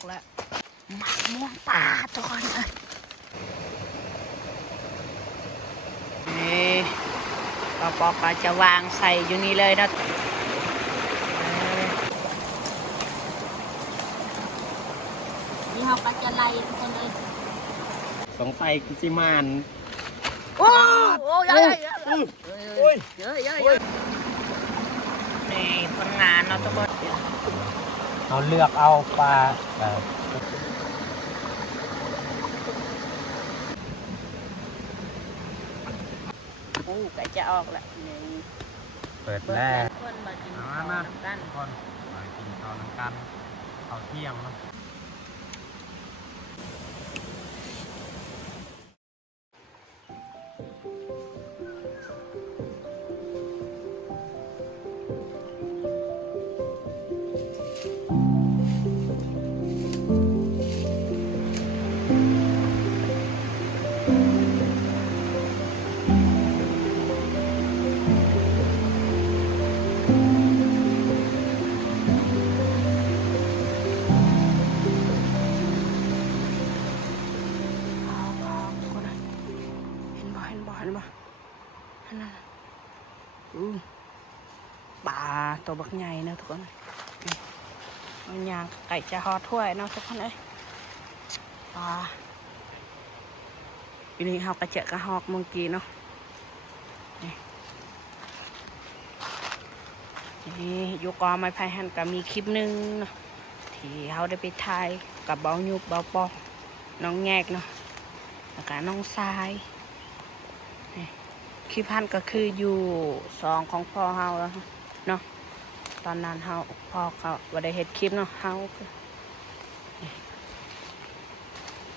กแล้วมะม่วงป่าทุกคนเลยนี่ปอกก็จะวางใส่อยู่นี่เลยนะนี่เขาก็จะไล่ทุกคนเลยสงสัยกุจิมานโอ้โอ้ยเยอะนี่ผลงานเนาะทุกคนเราเลือกเอาปลาโอ้ก็จะออกแล้วนี่เปิดแรกคนมากินข้าวน้ำกันคนมากินข้าวน้ำกันข้าวเที่ยงเนาะปลาตัวบักใหญ่นะทุกคนเอาย่างไก่จะห่อถ้วยเนาะทุกคนเอ้ยปลาอันนี้เขากระเจาะกระหอกเมื่อกี้เนาะนี่ยูกอไม้ไผ่หันก็มีคลิปนึงเนาะที่เขาได้ไปถ่ายกับเบาหยุบเบาปอน้องแงกเนาะแล้วก็น้องทรายคลิปพันก็คืออยู่สองของพ่อเฮาแล้วเนาะตอนนั้นเฮาพ่อเขาว่าได้เห็ดคลิปเนาะเฮา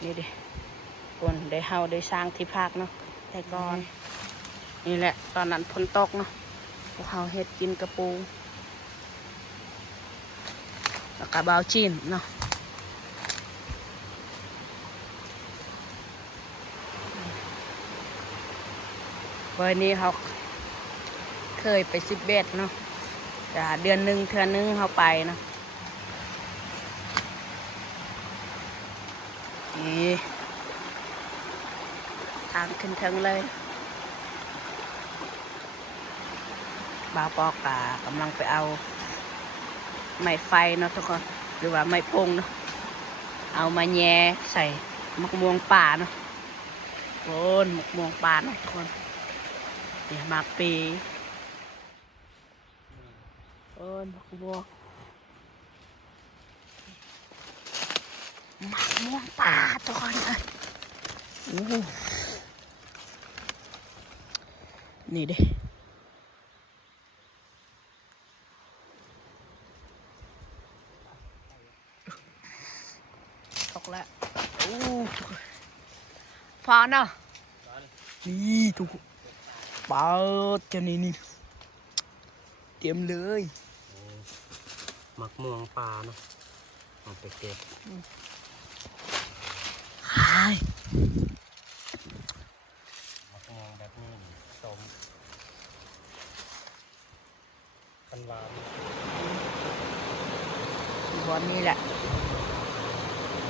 นี่ดิคนได้เฮาได้สร้างที่พักเนาะแต่ก่อนนี่แหละตอนนั้นฝนตกเนาะพวกเฮาเห็ดกินกระปูแล้วก็บาวจีนเนาะวันนี้เขาเคยไป11เนาะแต่เดือนหนึ่งเทื่อนึงเขาไปเนาะนี่ทางขึ้นเทิงเลยบ่าวปอกกำลังไปเอาไม้ไฟเนาะทุกคนหรือว่าไม้พงเนาะเอามาแย่ใส่มะม่วงป่าเนาะโอนมะม่วงป่าเนาะทุกคนเนี่ยมาปีโอ้ยมะม่วงป่าทุกคนเลยนี่ดิตกแล้วพอเนาะนี่ทุกเปิดจะนี่เตรียมเลยมักม่วงปลาเนาะเอาไปเก็บหายมักม่วงแบบนี้ต้มกันหวานบอลนี่แหละ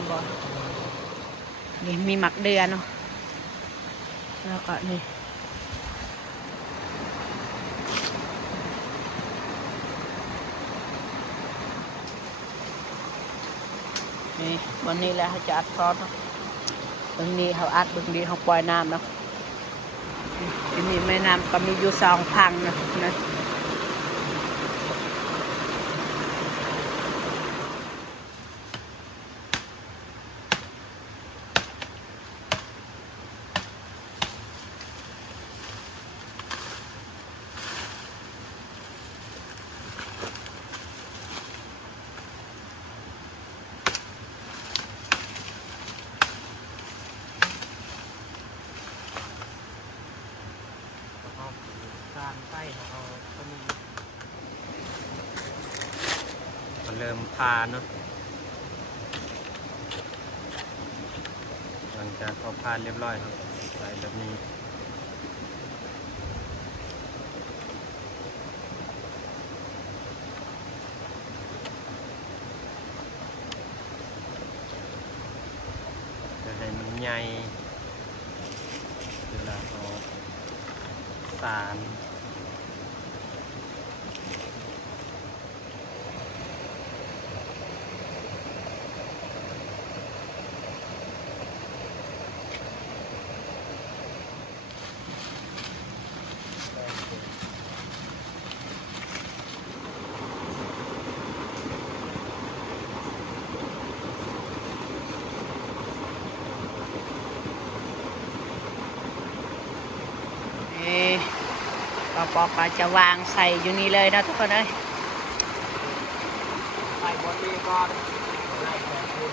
บอลนี่มีหมักเดือนเนาะแล้วก็นี่บนนี้แหละเขาจะอัดซอสตรงนี้เขาอัดตรงนี้เขาปล่อยน้ำเนาะทีนี้แม่น้ำก็มีอยู่2 พังนะการใต้เอาต้นมันเริ่มพาเนาะหลังจากเขาพานเรียบร้อยครับใส่แบบนี้ น ใหญ่เวลาเอาสาร ปอกก็จะวางใส่อยู่นี่เลยนะทุกคนเอ้ย ใส่บนนี้ก่อนไล่แบบนี้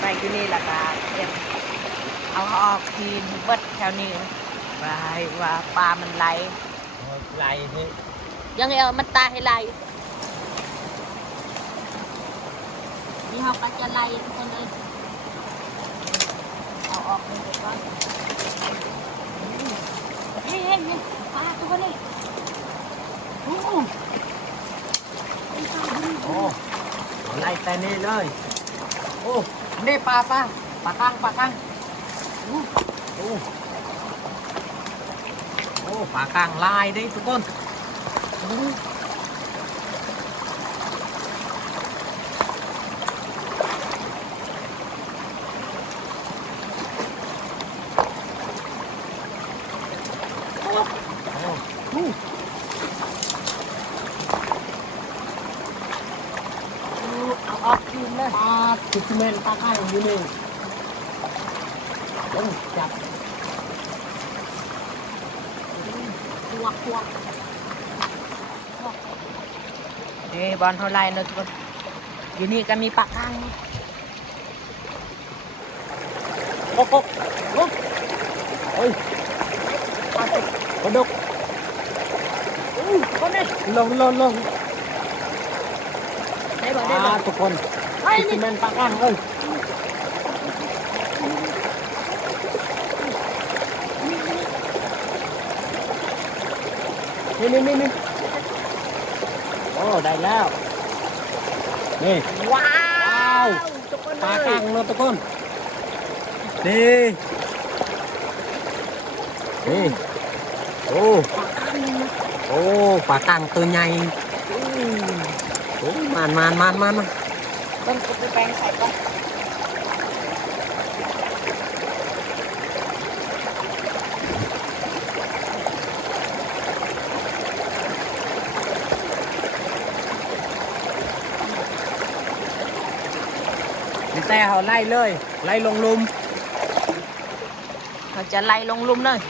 ใส่อยู่นี่แหละก็เก็บเอาออกทีเบิดแถวนี้ว่าปลามันไหล ไล่ให้ ยังไงมันตายให้ไหลนี่เขาก็จะไล่ทุกคนเลยเอาออกเลยก่อนเฮ้ยปลาตัวนี้โอ้ โอ้ไล่แต่นี่เลยโอ้นี่ปลาตั้งโอ้โอ้ปลากลางลายดิทุกคนเอาออกคืนเลย ปลาติดเมนปลาข้างอยู่นี่โอ้จับ พวกบอลเท่าไรนะทุกคนอยู่นี่ก็มีปลาข้างโอ้เฮ้ยปลาดุกคนนี้ ลงได้บอก ทุกคนติดเมนปลาข้างเอ้ยนี่โอ้ได้แล้วนี่ ว้าวทุกคน ปลา เล กลาย งเนาะทุกคนนี่โอ้ปลากลางตัวใหญ่โอ้มันต้องกดไปแปลงใส่ก่อนแต่เขาไล่เลยไล่ลงลุม เขาจะไล่ลงลุ่มเลย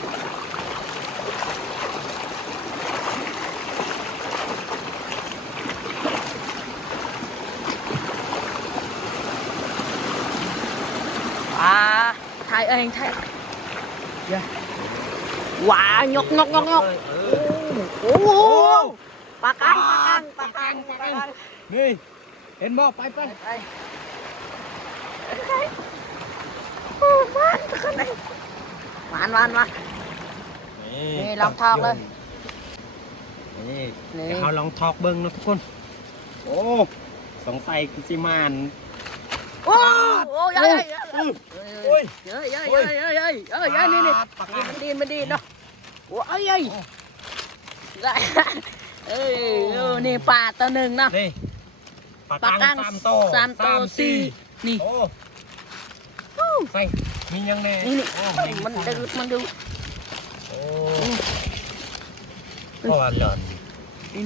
ถ่ายเองถ่ายว้ายกโอ้โหปลากางนี่เห็นบ่ไปหวานนี่ลองทอกเลยนี่เดี๋ยวเขาลองทอกเบิ้งนะทุกคนโอ้สงสัยกิซิมาน โอ้ยนี่มันดีเนาะโอ้ยนี่ปลาตัวหนึ่งเนาะ นี่ปลากาง3 โตนี่ โอ้ใส่มียังแน่ นี่มันดูโอ้ปลาหลอน นี่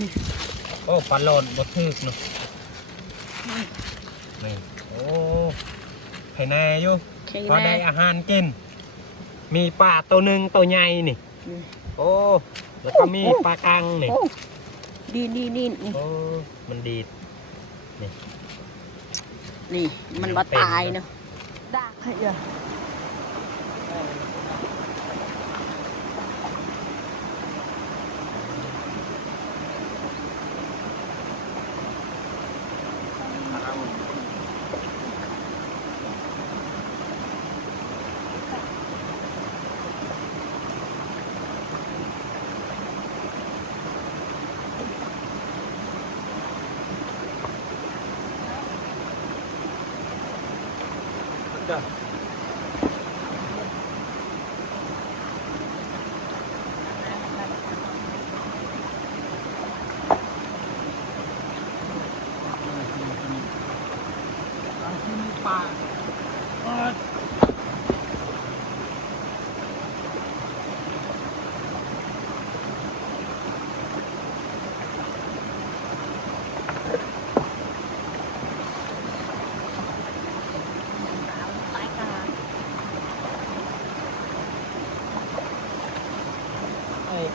โอ้ปลาหลอนบดทึกเนาะนี่โอ้ไข่แน่อยู่พอได้อาหารกินมีปลาตัวหนึ่งตัวใหญ่นี่โอ้แล้วก็มีปลากางนี่ดีโอ้มันดีนี่มันบ่ตายเนาะด่าให้เยอะ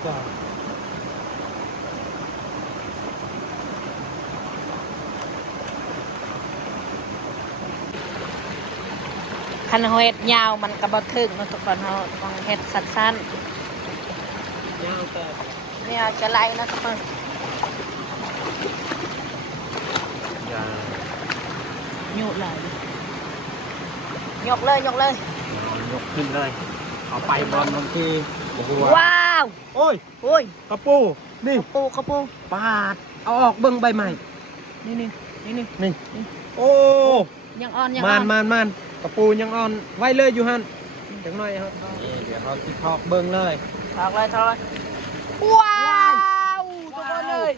ก่อน คันเฮ็ดยาวมันก็บ่ถึงเนาะทุกคนเฮาต้องเฮ็ดสั้น ยาวแต่ ๆเนี่ยจะไล่เนาะทุกคน ยาว ยุเลยยกเลยยกเลย ยกขึ้นเลยเอาไปบอลบางทีโอ้โห ว้าว โอ้ย โอ้ย กระปูนี่ กระปู ปาดเอาออกเบิ่งใบใหม่ นี่นี่นี่นี่ นี่โอ้ ยังอ่อนยัง มั อ่อน น มันกระปูยังอ่อนไว้เลยอยู่หันจังหน่อยครับนี่เดี๋ยวเขาสิทอกเบิ่งเลย ถอกเลยถอกเลยว้าวทุกคนเลย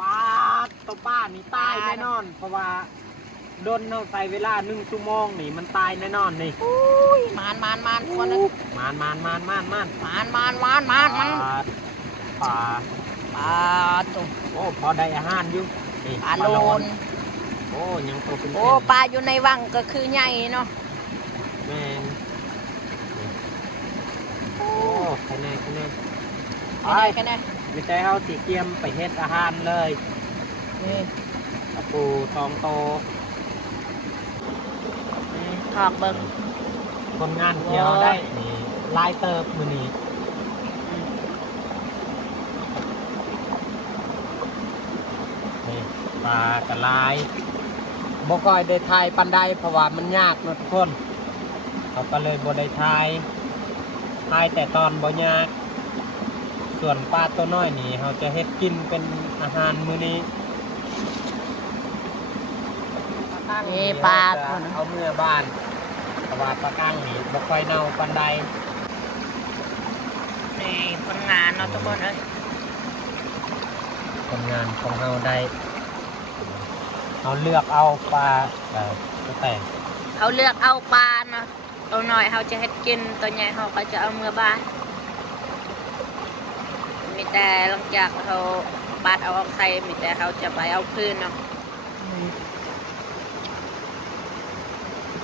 ปาดตัวป้านี่ตายแน่นอน เพราะว่าโดนเอาใส่เวลา1 ชั่วโมงนี่มันตายแน่นอนนี่ อุ้ยมานทุกคนเลย มัน มาน ปาด ปลาตัว โอ้พอได้อาหารอยู่นี่ ปลาโลน โอ้ยังโตเป็น โอ้ปลาอยู่ในวังก็คือใหญ่เนาะ แมงโอ้แค่แน่ แค่ไหน ไม่ใช่เขาสีเกียมไปเฮ็ดอาหารเลย นี่ กระปูตองโต ถอกเบิ่ง คนงานเที่ยวได้นี่ลายเติบมือนี้นี่ปลากระลายบ่ค่อยได้ทายปันไดเพราะว่ามันยากนะทุกคนเขาก็เลยบ่ได้ทายแต่ตอนบ่ยากส่วนปลาตัวน้อยนี่เขาจะเฮ็ดกินเป็นอาหารมื้อนี้ นี่ปลา เอาเมื่อบ้านเพราะว่าปลากั้งนี่บ่ค่อยเน่าปันได นี่คนงานเนาะทุกคนเอ้ย คนงานของเราได้เราเลือกเอาปลาตัวแต่ เขาเลือกเอาปลาเนาะตัวน้อยเขาจะเฮ็ดกินตัวใหญ่เขาก็จะเอาเมื่อบ้านมีแต่หลังจากเขาบาดเอาออกใส่มีแต่เขาจะไปเอาคืนเนาะ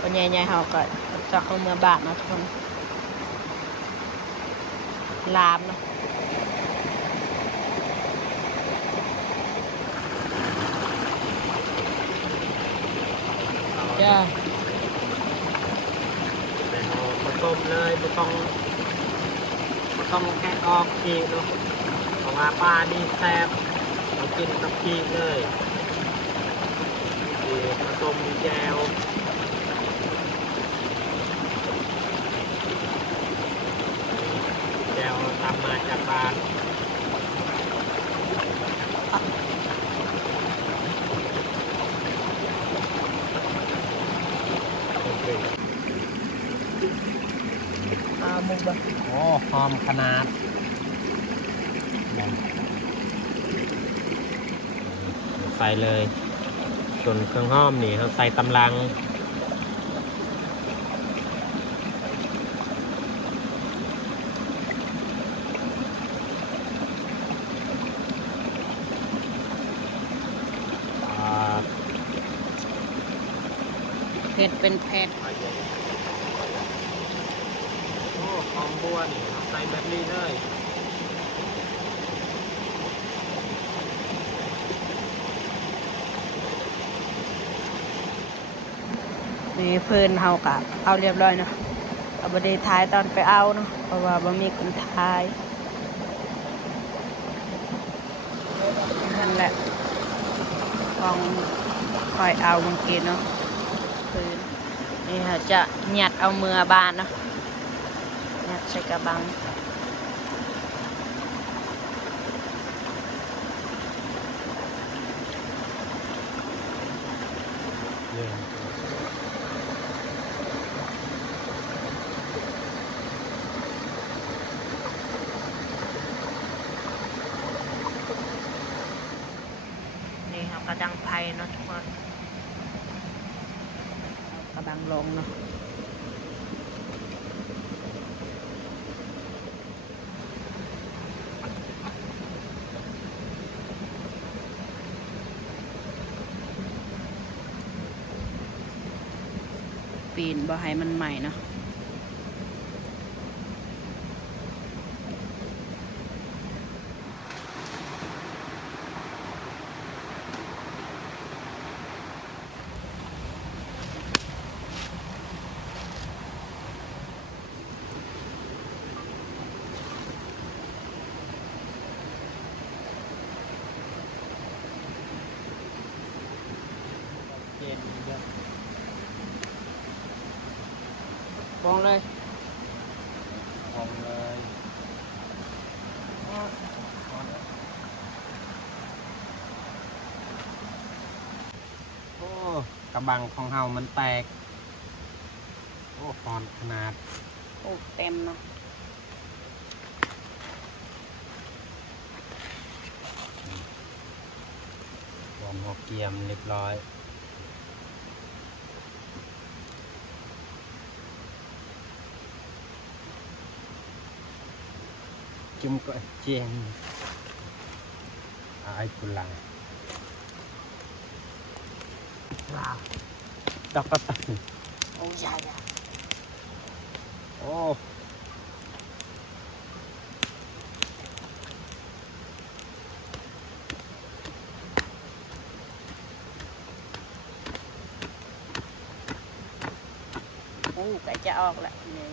ตัวใหญ่ๆเขาก็จะเอาเมื่อบ้านเนาะทุกคนลามเนาะจ้า เป็นโอ้ผสมเลยไม่ต้องแกะออกทีเนาะเพราะว่าปลานี่แซ่บเรากินกับพีเลยที่ผสมแจวทำมาจากปลามุกบะ โอ้หอมขนาดใส่เลยส่วนเครื่องหอมนี่เขาใส่ตำลัง เผ็ดเป็นเผ็ด โอ้หอมบัวนี่ใส่แบบนี้เลย นี่เพื่อนเฮากะเอาเรียบร้อยเนาะเอาบดีท้ายตอนไปเอาเนาะเพราะว่าบ่มีคนท้ายนั่นแหละลองคอยเอาเมื่อกี้เนาะเพื่อนนี่ค่ะจะหยัดเอามือบานเนาะหยัดใส่กระบัง นี่ครับกระดังไผ่เนาะทุกคนกระดังลงเนาะปีนบ่ให้มันใหม่เนาะ เลย พองเลยโอ้กระบังของเฮามันแตกโอ้ฟอนขนาด โอ้เต็มเนาะ รวมหัวเกียมเรียบร้อยจุ่มก็เจียงไอ้กุหลาบดอกกระตัน โอ้ใหญ่อะ โอ้ โอ้ใกล้จะออกแล้วนี่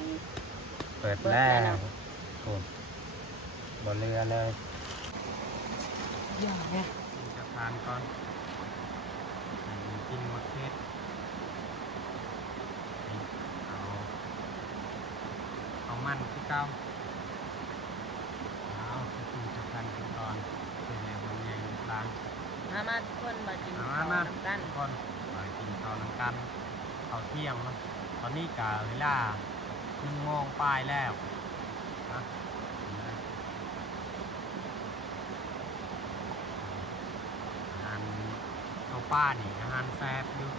เปิด เปิด แล้ แล้ว วโอ้บนเรือเลย ใหญ่เนี่ย กินจะทานก่อนกินหมดเทศเอามันที่เก้าเอากินจะทานกันก่อนเป็นแนวบางอย่างล้าง มาทุกคนมากิน มา ข้าว มา น้ำกัน ทุกคนมากินข้าวน้ำกันข้าวเที่ยงเนาะตอนนี้กะเวลา1 โมงปลายแล้วนะอาหารข้าวป้านี่อาหารแซ่บอยู่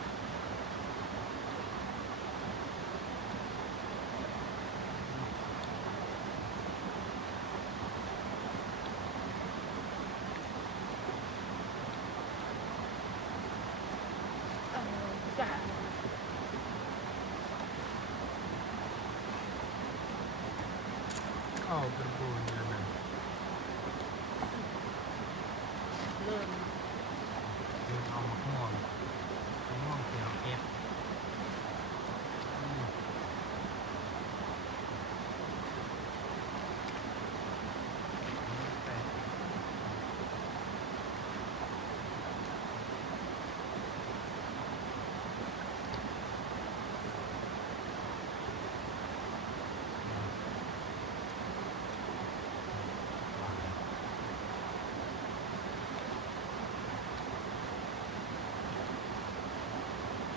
เข้าเป็นปูนกันนะ เริ่ม คือเอามะม่วงเขียวเก็บ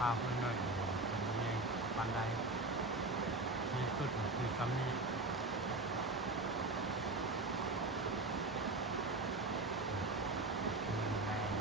พาเพื่อนหน่อยเป็นยังไงปันใดมีสุดคือคำนี้แรง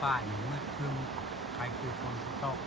ฝ่ายมืดครึ้มใครคือคนที่ตก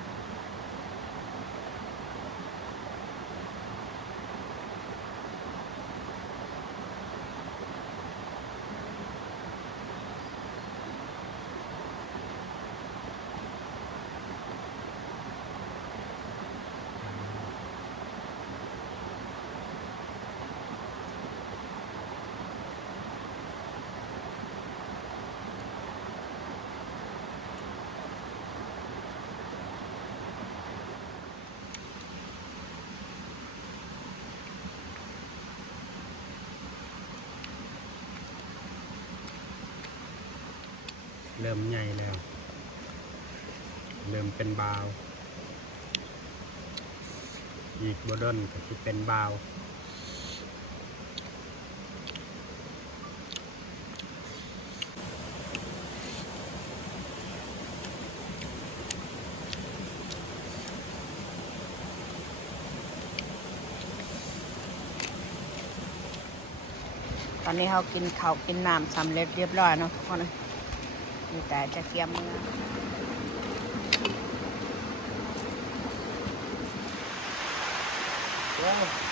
เริ่มใหญ่แล้ว เริ่มเป็นบาว อีกบดนก็ที่เป็นบาว ตอนนี้เขากินข้าวกินน้ำสำเร็จเรียบร้อยเนาะทุกคนเลยมีแต่จะเกียมมือ อ